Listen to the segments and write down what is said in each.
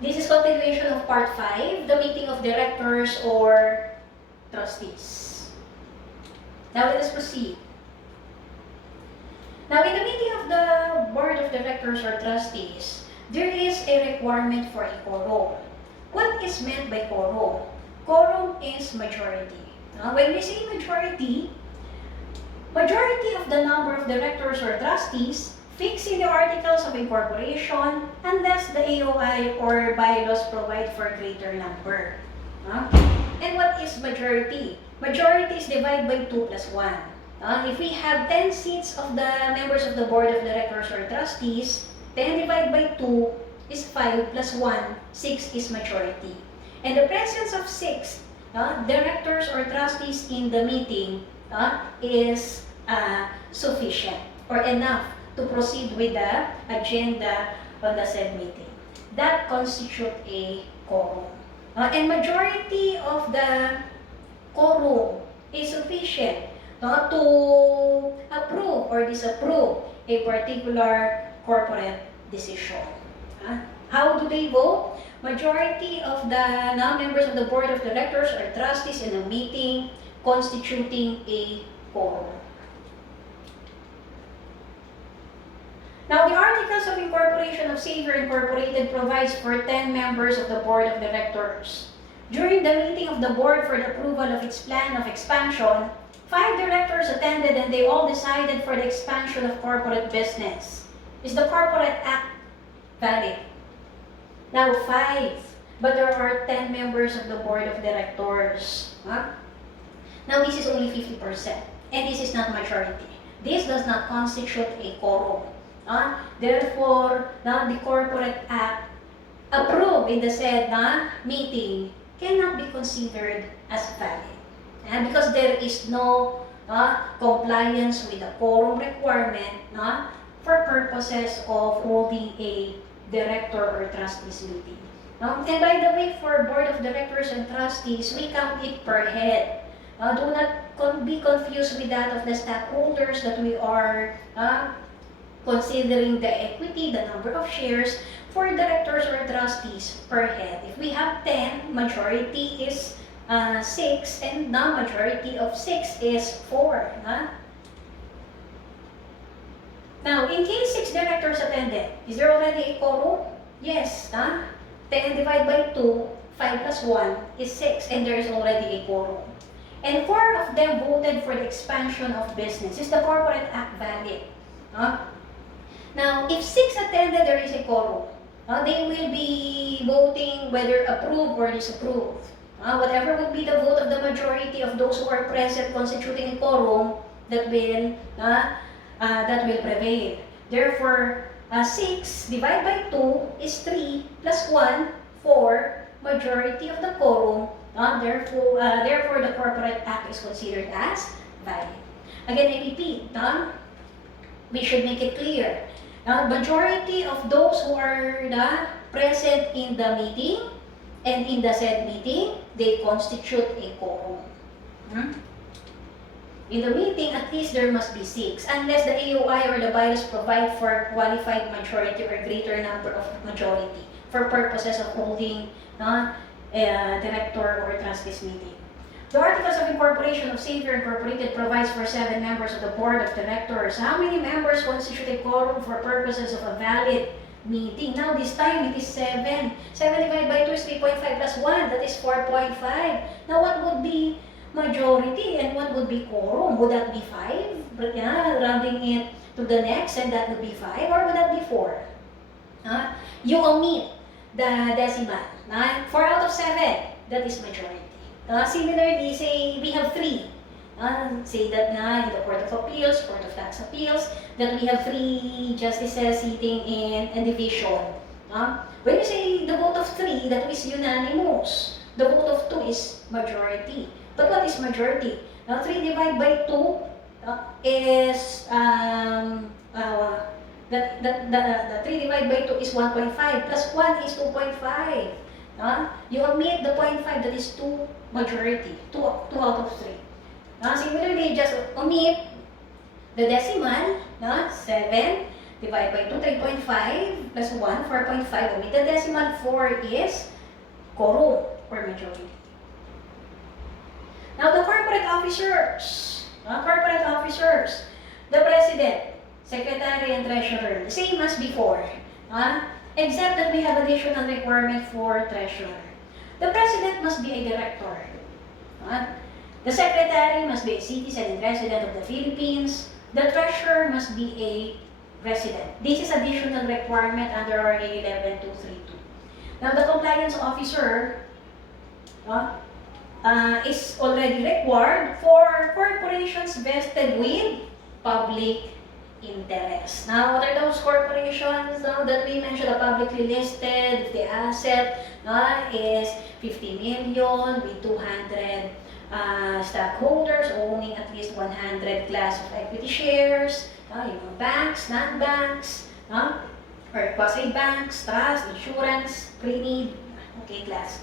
This is continuation of part 5, the meeting of directors or trustees. Now let us proceed. Now in the meeting of the board of directors or trustees, there is a requirement for a quorum. What is meant by quorum? Quorum is majority. Now when we say majority of the number of directors or trustees fixed in the Articles of Incorporation unless the AOI or bylaws provide for a greater number. And what is majority? Majority is divided by 2 plus 1. If we have 10 seats of the members of the Board of Directors or Trustees, 10 divided by 2 is 5 plus 1, 6 is majority. And the presence of 6 directors or trustees in the meeting is sufficient or enough to proceed with the agenda on the said meeting. That constitutes a quorum. And majority of the quorum is sufficient to approve or disapprove a particular corporate decision. How do they vote? Majority of the non-members of the Board of Directors or trustees in a meeting constituting a quorum. Now, the Articles of Incorporation of Xavier Incorporated provides for 10 members of the Board of Directors. During the meeting of the board for the approval of its plan of expansion, 5 directors attended and they all decided for the expansion of corporate business. Is the Corporate Act valid? Now 5, but there are 10 members of the Board of Directors. Now this is only 50%, and this is not majority. This does not constitute a quorum. Therefore, now the Corporate Act approved in the said meeting cannot be considered as valid. Because there is no compliance with the quorum requirement for purposes of holding a director or trustees meeting. And by the way, for Board of Directors and Trustees, we count it per head. Do not be confused with that of the stockholders that we are considering the equity, the number of shares for directors or trustees per head. If we have 10, majority is 6, and non-majority of 6 is 4. Now, in case 6 directors attended, is there already a quorum? Yes. 10 divided by 2, 5 plus 1 is 6, and there is already a quorum. And 4 of them voted for the expansion of business. Is the Corporate Act valid? Now, if 6 attended, there is a quorum. They will be voting whether approve or disapprove. Whatever would be the vote of the majority of those who are present constituting a quorum, that will prevail. Therefore, 6 divided by 2 is 3 plus 1, 4, majority of the quorum. Therefore, the Corporate Act is considered as valid. Again, I repeat, we should make it clear. Majority of those who are present in the meeting and in the said meeting, they constitute a quorum. In the meeting, at least there must be 6, unless the AOI or the bylaws provide for qualified majority or greater number of majority for purposes of holding a director or trustees meeting. The Articles of Incorporation of Xavier Incorporated provides for 7 members of the Board of Directors. How many members constitute a quorum for purposes of a valid meeting? Now this time it is 7. 7 divided by 2 is 3.5 plus 1, that is 4.5. Now what would be majority and what would be quorum? Would that be 5? Rounding it to the next, and that would be 5, or would that be 4? You omit the decimal. 4 out of 7, that is majority. Similarly, say we have 3. Say that in the Court of Appeals, Court of Tax Appeals, that we have 3 justices sitting in a division. When you say the vote of 3, that is unanimous. The vote of 2 is majority. But what is majority? Now 3 divided by 2 is the 3 divided by 2 is 1.5 plus 1 is 2.5. You omit the 0.5, that is 2 majority, 2 out of 3. Similarly, just omit the decimal, 7, Divide by 2, 3.5 plus 1, 4.5. Omit the decimal, 4 is quorum or majority. Now, the corporate officers. The president, secretary, and treasurer. Same as before. Except that we have additional requirement for treasurer. The president must be a director. The secretary must be a citizen and resident of the Philippines. The treasurer must be a resident. This is additional requirement under RA 11232. Now, the compliance officer is already required for corporations vested with public interest. Now, what are those corporations that we mentioned are publicly listed? The asset is 50 million with 200 stockholders owning at least 100 class of equity shares, banks, non-banks, or quasi-banks, trust, insurance, pre-need, class.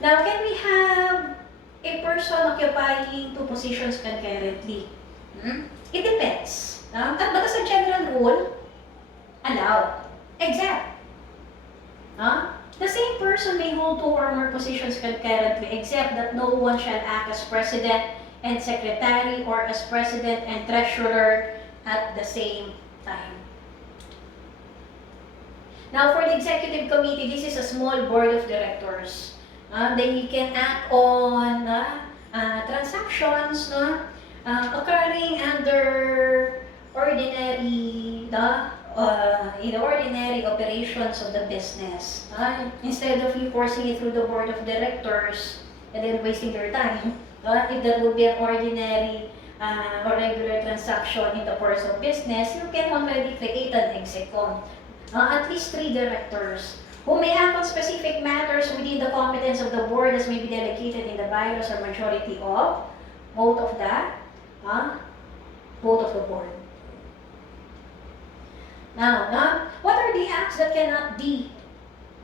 Now, can we have a person occupying two positions concurrently? It depends. But as a general rule, allowed. Except, the same person may hold two or more positions concurrently, except that no one shall act as president and secretary or as president and treasurer at the same time. Now, for the executive committee, this is a small board of directors. They can act on transactions occurring under ordinary ordinary operations of the business. Instead of you forcing it through the board of directors and then wasting your time, if that would be an ordinary or regular transaction in the course of business, you can already create an execom. At least 3 directors who may act on specific matters within the competence of the board as may be delegated in the bylaws or majority of vote of the board. Now, what are the acts that cannot be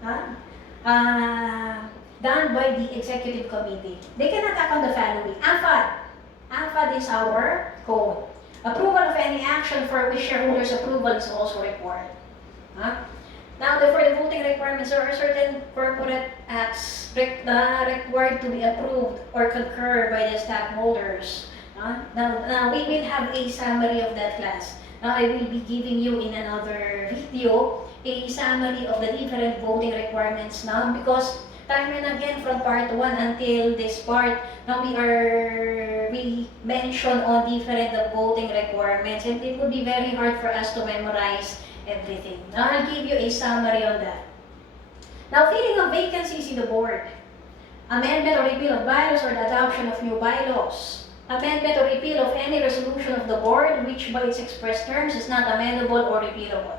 done by the executive committee? They cannot act on the following. AFAD is our code. Approval of any action for which shareholders' approval is also required. Now, for the voting requirements, there are certain corporate acts required to be approved or concurred by the stockholders. Now, we will have a summary of that class. Now, I will be giving you in another video a summary of the different voting requirements now, because time and again from part 1 until this part, now we mention on different voting requirements, and it would be very hard for us to memorize everything. Now, I'll give you a summary on that. Now, filling of vacancies in the board. Amendment or repeal of bylaws or the adoption of new bylaws. Amendment or repeal of any resolution of the board which by its express terms is not amendable or repealable.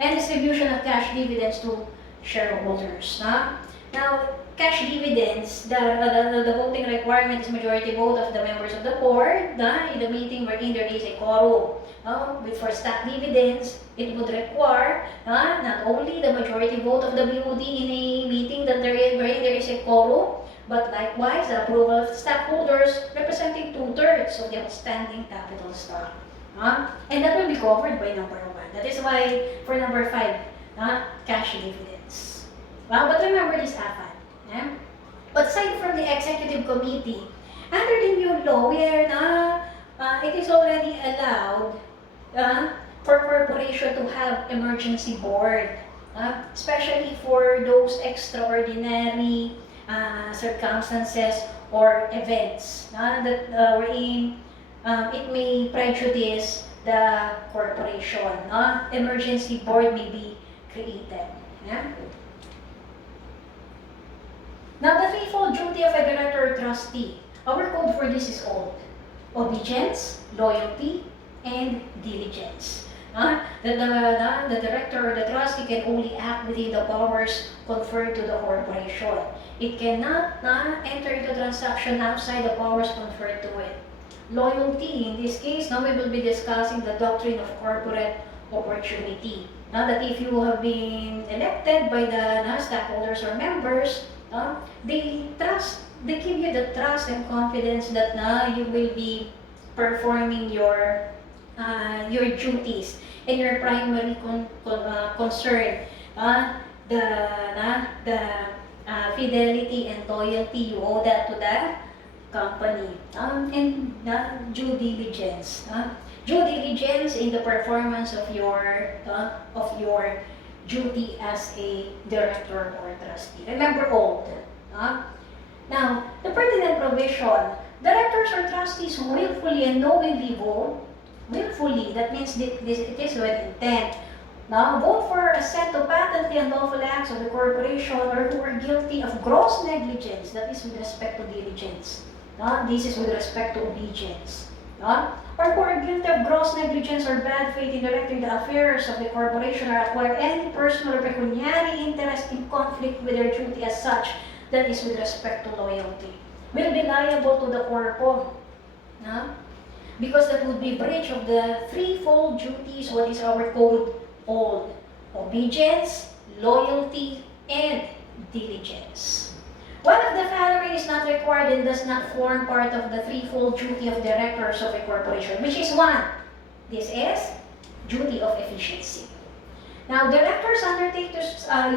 And distribution of cash dividends to shareholders. Now, cash dividends, the voting requirement is majority vote of the members of the board in the meeting wherein there is a quorum. For stock dividends, it would require not only the majority vote of the BOD in a meeting wherein there is a quorum, but likewise the approval of stockholders representing 2/3 of the outstanding capital stock. And that will be covered by number 1. That is why for number 5, cash dividends. But remember this AFAD. But aside from the executive committee, under the new law, where it is already allowed for corporation to have emergency board, especially for those extraordinary circumstances or events that wherein it may prejudice the corporation. Emergency board may be created. Now, the threefold duty of a director or trustee. Our code for this is old. Obedience, loyalty, and diligence. The director or the trustee can only act within the powers conferred to the corporation. It cannot enter into transaction outside the powers conferred to it. Loyalty, in this case, now we will be discussing the doctrine of corporate opportunity. Now that if you have been elected by the stockholders or members, they give you the trust and confidence that you will be performing your your duties and your primary concern, the fidelity and loyalty you owe that to the company, and due diligence. Due diligence in the performance of your duty as a director or trustee. Remember all. Now, the pertinent provision, directors or trustees who willfully and knowingly vote, willfully, that means it is with intent, now vote for a set of patently unlawful acts of the corporation or who are guilty of gross negligence, that is with respect to diligence. This is with respect to obedience. Or who are guilty of gross negligence or bad faith in directing the affairs of the corporation or acquire any personal or pecuniary interest in conflict with their duty as such, that is with respect to loyalty, will be liable to the corpo. Because that would be breach of the threefold duties, what is our code called: obedience, loyalty, and diligence. One of the following is not required and does not form part of the threefold duty of directors of a corporation, which is one. This is duty of efficiency. Now, directors undertake to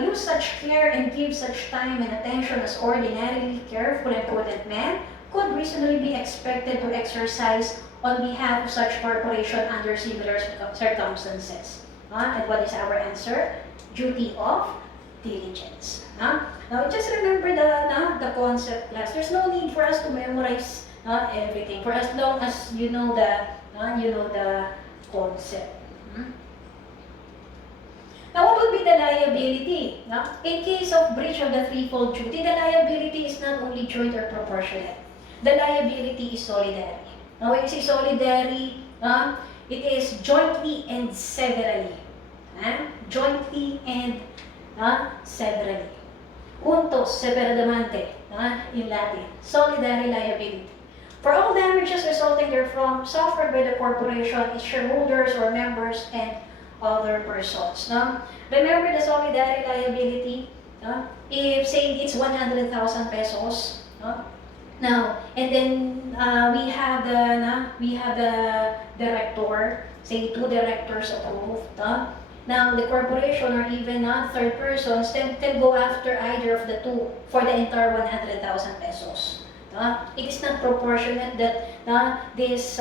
use such care and give such time and attention as ordinarily careful and prudent men could reasonably be expected to exercise on behalf of such corporation under similar circumstances. And what is our answer? Duty of diligence. Now, just remember the concept class. There's no need for us to memorize everything, for as long as you know the concept. Now, what would be the liability? In case of breach of the threefold duty, the liability is not only joint or proportionate. The liability is solidary. Now, when you say solidary, it is jointly and severally. Jointly and severally. Juntos, separadamente, in Latin. Solidary liability. For all damages resulting therefrom suffered by the corporation, its shareholders or members, and other persons. Remember the solidary liability? If say it's 100,000 pesos, now and then we have the director, say 2 directors approved. Now the corporation or even third persons can go after either of the two for the entire 100,000 pesos. It is not proportionate that this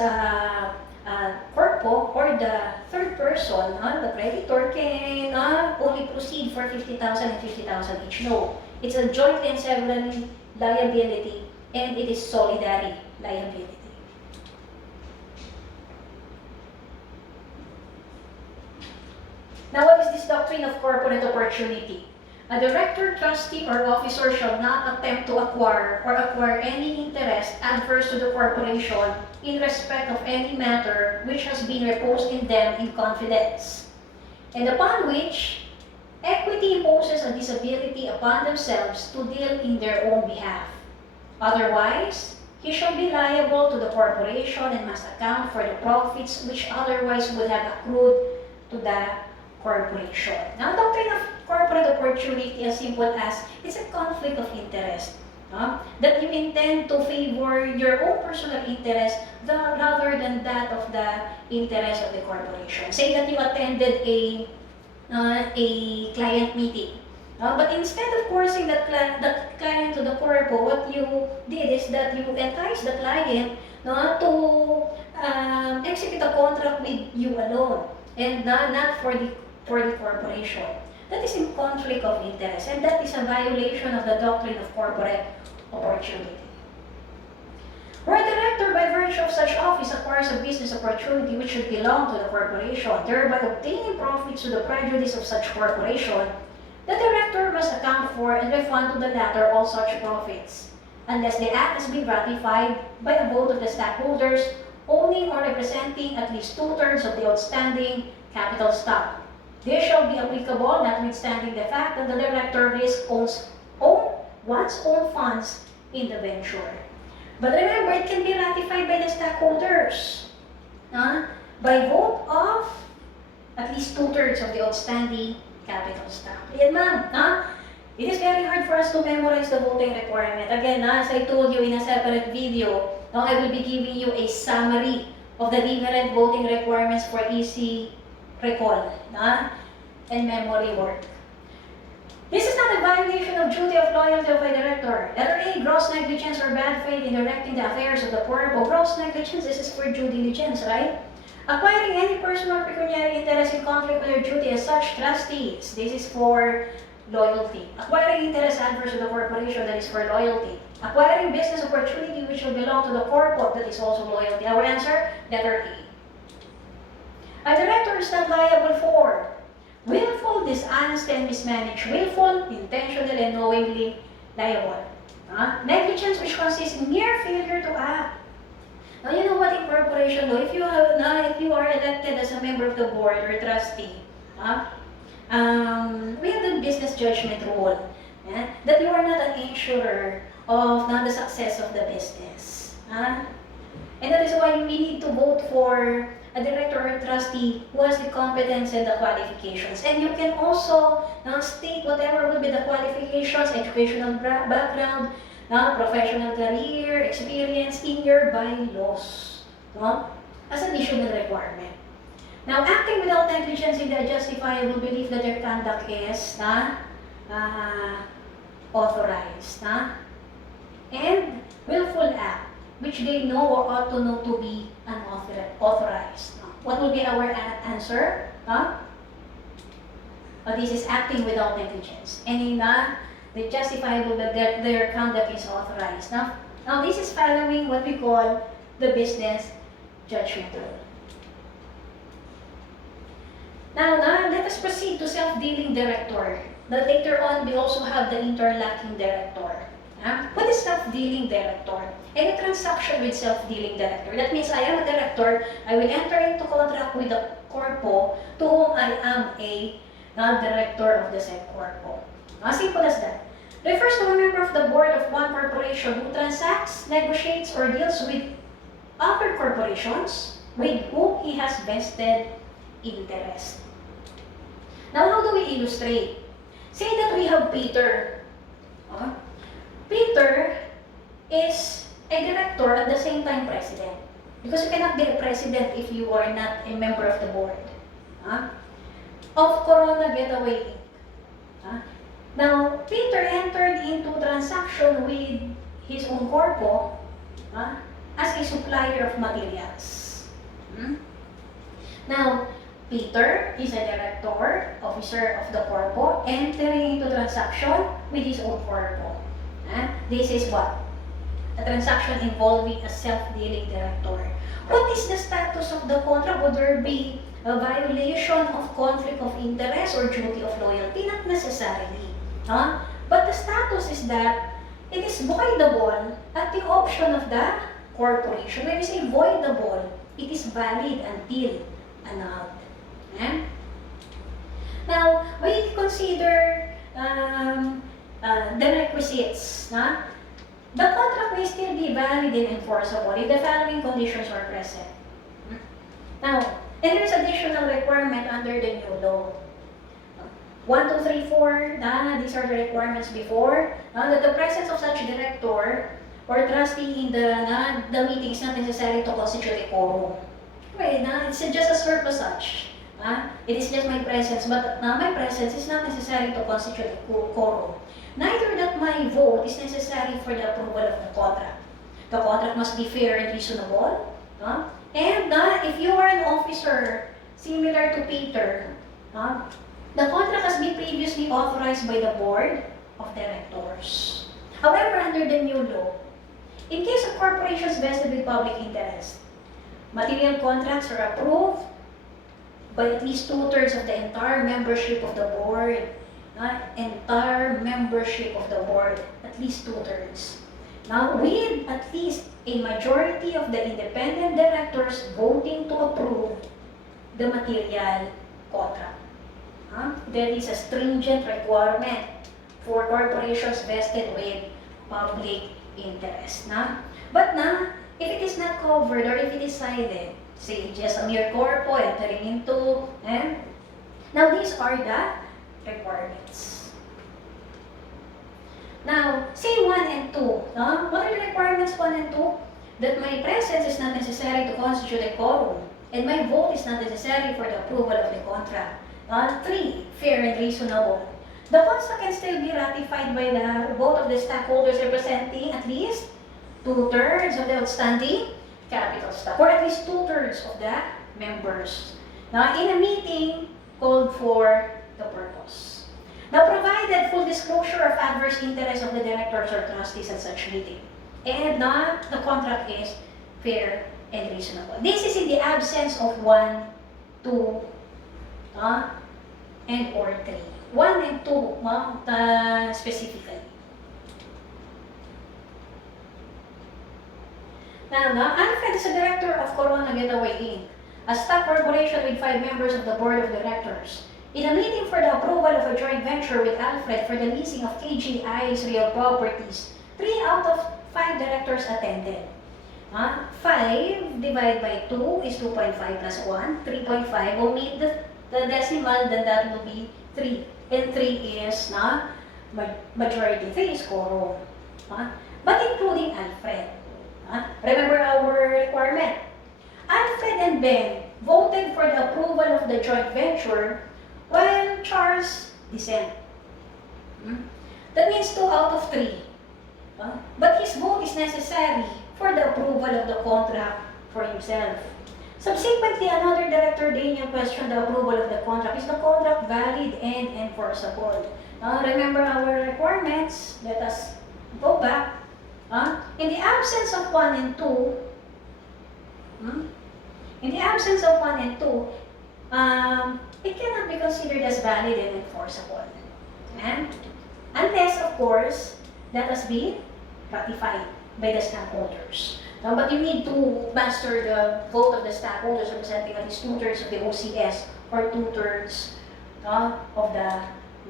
corpo or the third person, the creditor, can only proceed for 50,000 and 50,000 each. No, it's a jointly and severally liability, and it is solidary liability. Now, what is this doctrine of corporate opportunity? A director, trustee, or officer shall not attempt to acquire any interest adverse to the corporation in respect of any matter which has been reposed in them in confidence, and upon which equity imposes a disability upon themselves to deal in their own behalf. Otherwise, he shall be liable to the corporation and must account for the profits which otherwise would have accrued to the corporation. Now, doctrine of corporate opportunity, as simple as it's a conflict of interest. That you intend to favor your own personal interest rather than that of the interest of the corporation. Say that you attended a client meeting. But instead of forcing that client to the corpo, what you did is that you enticed the client to execute a contract with you alone and not for the corporation. That is in conflict of interest, and that is a violation of the doctrine of corporate opportunity. Where a director, by virtue of such office, acquires a business opportunity which should belong to the corporation, thereby obtaining profits to the prejudice of such corporation, the director must account for and refund to the latter all such profits, unless the act has been ratified by a vote of the stockholders owning or representing at least 2/3 of the outstanding capital stock. This shall be applicable notwithstanding the fact that the director owns one's own funds in the venture. But remember, it can be ratified by the stockholders by vote of at least 2/3 of the outstanding capital stock. Yan, ma'am. It is very hard for us to memorize the voting requirement. Again, as I told you in a separate video, I will be giving you a summary of the different voting requirements for easy recall and memory work. This is not a violation of duty of loyalty of a director. Letter A, gross negligence or bad faith in directing the affairs of the corpo. Gross negligence, this is for due diligence, right? Acquiring any personal or pecuniary interest in conflict with your duty as such, trustees. This is for loyalty. Acquiring interest adverse to the corporation, that is for loyalty. Acquiring business opportunity which will belong to the corpo, that is also loyalty. Our answer, letter A. A director is not liable for willful, dishonest, and mismanaged. Willful, intentional, and knowingly liable. Negligence, which consists in mere failure to act. Now, you know what in corporation law, if you are elected as a member of the board or trustee, we have the business judgment rule that you are not an insurer of the success of the business. And that is why we need to vote for a director or a trustee who has the competence and the qualifications. And you can also state whatever will be the qualifications, educational background, professional career, experience in your bylaws as an additional requirement. Now, acting without negligence in the justifiable belief that their conduct is authorized. And willful act, which they know or ought to know to be unauthorized. What will be our answer? This is acting without negligence. And in the justifiable that their conduct is authorized. Now, this is following what we call the business judgment rule. Now, let us proceed to self-dealing director. But later on, we also have the interlocking director. What is self-dealing director? Any transaction with self-dealing director. That means I am a director, I will enter into contract with the corpo to whom I am a director of the said corpo. Simple as that. Refers to a member of the board of one corporation who transacts, negotiates, or deals with other corporations with whom he has vested interest. Now, how do we illustrate? Say that we have Peter. Peter is a director at the same time president. Because you cannot be a president if you are not a member of the board. Of Corona Getaway Inc. Now, Peter entered into transaction with his own corpo as a supplier of materials. Now, Peter is a director, officer of the corpo, entering into transaction with his own corpo. This is what? A transaction involving a self-dealing director. What is the status of the contract? Would there be a violation of conflict of interest or duty of loyalty? Not necessarily. But the status is that it is voidable at the option of the corporation. When we say voidable, it is valid until annulled. Now, we consider the requisites. The contract may still be valid and enforceable if the following conditions are present. Now, and there's additional requirement under the new law. 1, 2, 3, 4, these are the requirements before. That the presence of such director or trustee in the meeting is not necessary to constitute a quorum. Okay, it's just a surplus such. It is just my presence, but my presence is not necessary to constitute a quorum. Neither that my vote is necessary for the approval of the contract. The contract must be fair and reasonable. And if you are an officer similar to Peter, the contract has been previously authorized by the board of directors. However, under the new law, in case of corporations vested with public interest, material contracts are approved by at least 2/3 of the entire membership of the board. Entire membership of the board, at least 2/3. Now, with at least a majority of the independent directors voting to approve the material contract. There is a stringent requirement for corporations vested with public interest. But if it is not covered or if it is silent, say just a mere corpo entering into, now these are the requirements. Now, say 1 and 2. What are the requirements 1 and 2? that my presence is not necessary to constitute a quorum, and my vote is not necessary for the approval of the contract. 3. Fair and reasonable. The contract can still be ratified by the vote of the stockholders representing at least 2/3 of the outstanding capital stock, or at least 2/3 of the members. Now, in a meeting called for the purpose. Now, provided full disclosure of adverse interest of the directors or trustees at such meeting. And the contract is fair and reasonable. This is in the absence of 1, 2, and or 3. 1 and 2 specifically. Now, Alfred is a director of Corona Getaway Inc., a stock corporation with 5 members of the board of directors. In a meeting for the approval of a joint venture with Alfred for the leasing of KGI's real properties, 3 out of 5 directors attended. 5 divided by 2 is 2.5 plus 1, 3.5. Omit the decimal, then that will be 3. And 3 is majority. 3 is quorum. But including Alfred. Remember our requirement. Alfred and Ben voted for the approval of the joint venture while Charles dissent. That means 2 out of 3. But his vote is necessary for the approval of the contract for himself. Subsequently, another director, Daniel, questioned the approval of the contract. Is the contract valid and enforceable? Remember our requirements. Let us go back. In the absence of 1 and 2, it cannot be considered as valid and enforceable. And unless, of course, that has been ratified by the stockholders. But you need to master the vote of the stockholders representing at least 2/3 of the OCS or 2/3 of the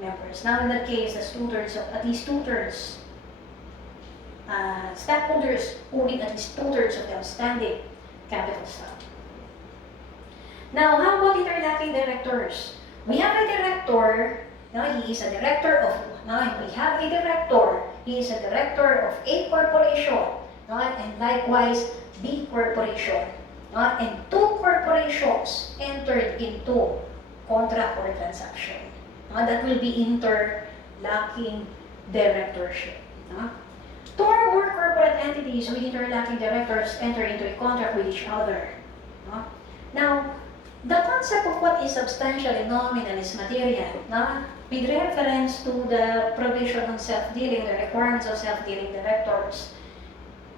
members. Now, in that case, that's 2/3 of at least 2/3 stockholders owning at least 2/3 of the outstanding capital stock. Now, how about interlocking directors? We have a director. He is a director of. We have a director. He is a director of A corporation, and likewise B corporation, and 2 corporations entered into contract or transaction. That will be interlocking directorship. 2 or more corporate entities with interlocking directors enter into a contract with each other. Now, the concept of what is substantial and nominal is material, with reference to the provision on self-dealing, the requirements of self-dealing directors.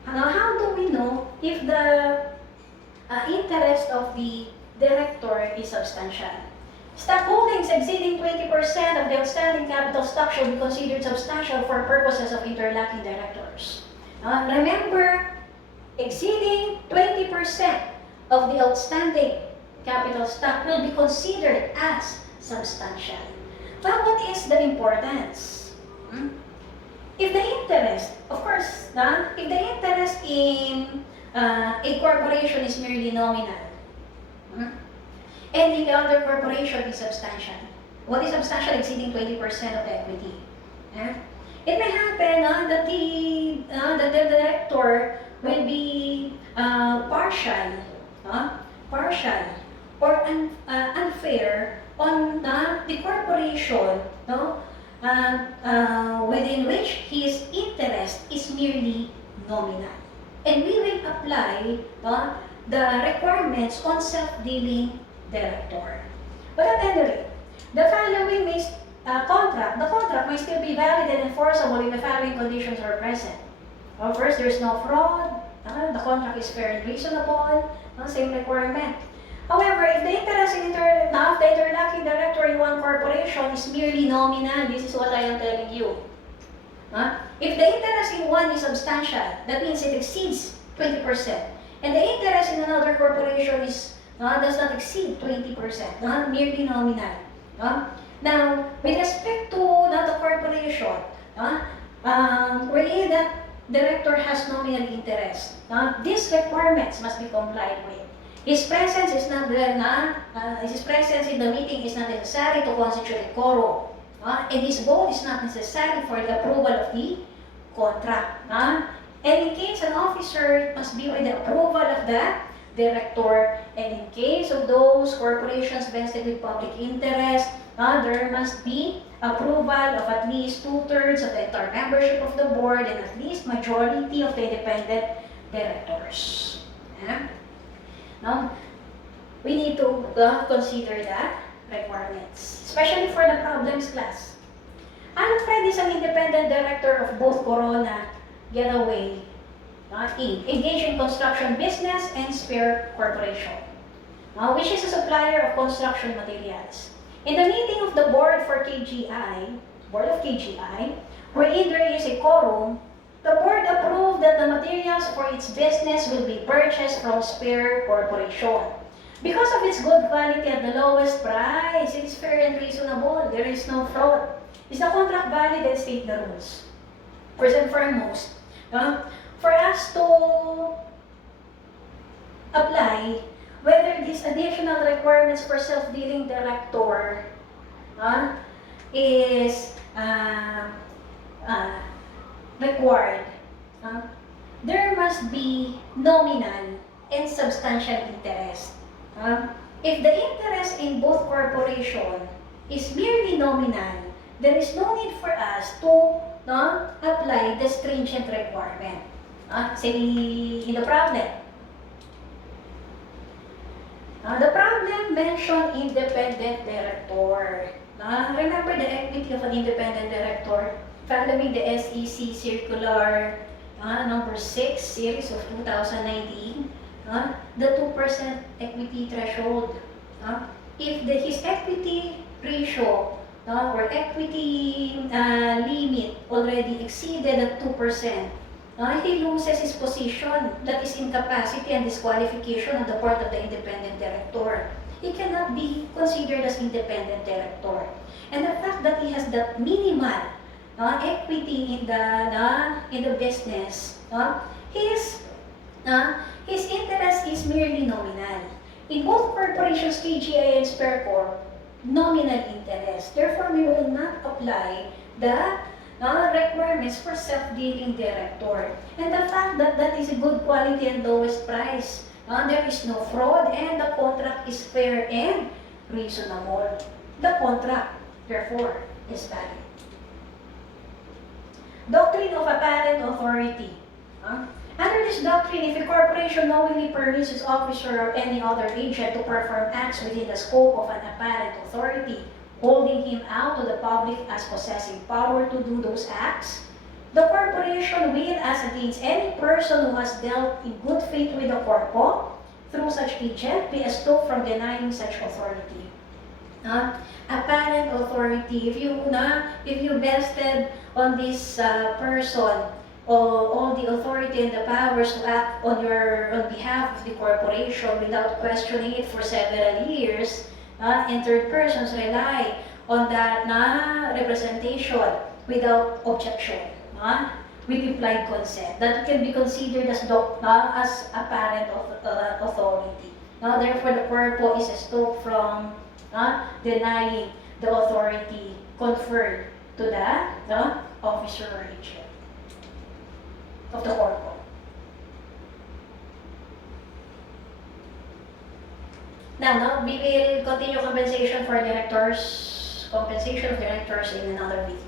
Now, how do we know if the interest of the director is substantial? Stock holdings exceeding 20% of the outstanding capital stock should be considered substantial for purposes of interlocking directors. Remember, exceeding 20% of the outstanding capital stock will be considered as substantial. But what is the importance? If the interest, of course, if the interest in a corporation is merely nominal, and in the other corporation is substantial. What is substantial? Exceeding 20% of the equity. It may happen that the director will be partial or unfair on the corporation, within which his interest is merely nominal. And we will apply the requirements on self-dealing director. But at any rate, the following the contract may still be valid and enforceable if the following conditions are present. First, there is no fraud. The contract is fair and reasonable. Same requirement. However, if the interest in the interlocking director in one corporation is merely nominal, this is what I am telling you. If the interest in one is substantial, that means it exceeds 20%. And the interest in another corporation does not exceed 20%, merely nominal. Now, with respect to the corporation, wherein that director has nominal interest, these requirements must be complied with. His presence is not his presence in the meeting is not necessary to constitute a quorum, and his vote is not necessary for the approval of the contract. And in case an officer, it must be with the approval of the director. And in case of those corporations vested with public interest, there must be approval of at least 2/3 of the entire membership of the board and at least majority of the independent directors. Yeah? Now, we need to consider the requirements, especially for the problems class. Alfred is an independent director of both Corona, Getaway, Inc., engaged in construction business and Spare Corporation, which is a supplier of construction materials. In the meeting of the board for board of KGI, wherein there is a quorum, the board approved that the materials for its business will be purchased from Spare Corporation. Because of its good quality at the lowest price, it is fair and reasonable. There is no fraud. Is the contract valid and state the rules? First and foremost, for us to apply whether these additional requirements for self-dealing director is required, there must be nominal and substantial interest. If the interest in both corporation is merely nominal, there is no need for us to apply the stringent requirement. Say in the problem. The problem mentioned independent director. Remember the equity of an independent director following the SEC Circular number 6 series of 2019, the 2% equity threshold. If his equity ratio or equity limit already exceeded at 2%, he loses his position, that is incapacity and disqualification on the part of the independent director. He cannot be considered as independent director. And the fact that he has that minimal equity in the business, his interest is merely nominal. In both corporations, KGI and Spercorp, nominal interest. Therefore, we will not apply the requirements for self-dealing director. And the fact that that is a good quality and lowest price, there is no fraud, and the contract is fair and reasonable. The contract, therefore, is valid. Doctrine of apparent authority. Under this doctrine, if a corporation knowingly permits its officer or any other agent to perform acts within the scope of an apparent authority, holding him out to the public as possessing power to do those acts, the corporation will, as against any person who has dealt in good faith with the corpo through such agent, be estopped from denying such authority. Apparent authority, if you vested on this person all the authority and the powers to act on behalf of the corporation without questioning it for several years, and third persons rely on that representation without objection, with implied consent. That can be considered as apparent authority. Therefore, the corpo is estopped from denying the authority conferred to the officer or agent of the corpo. Now we will continue compensation of directors in another video.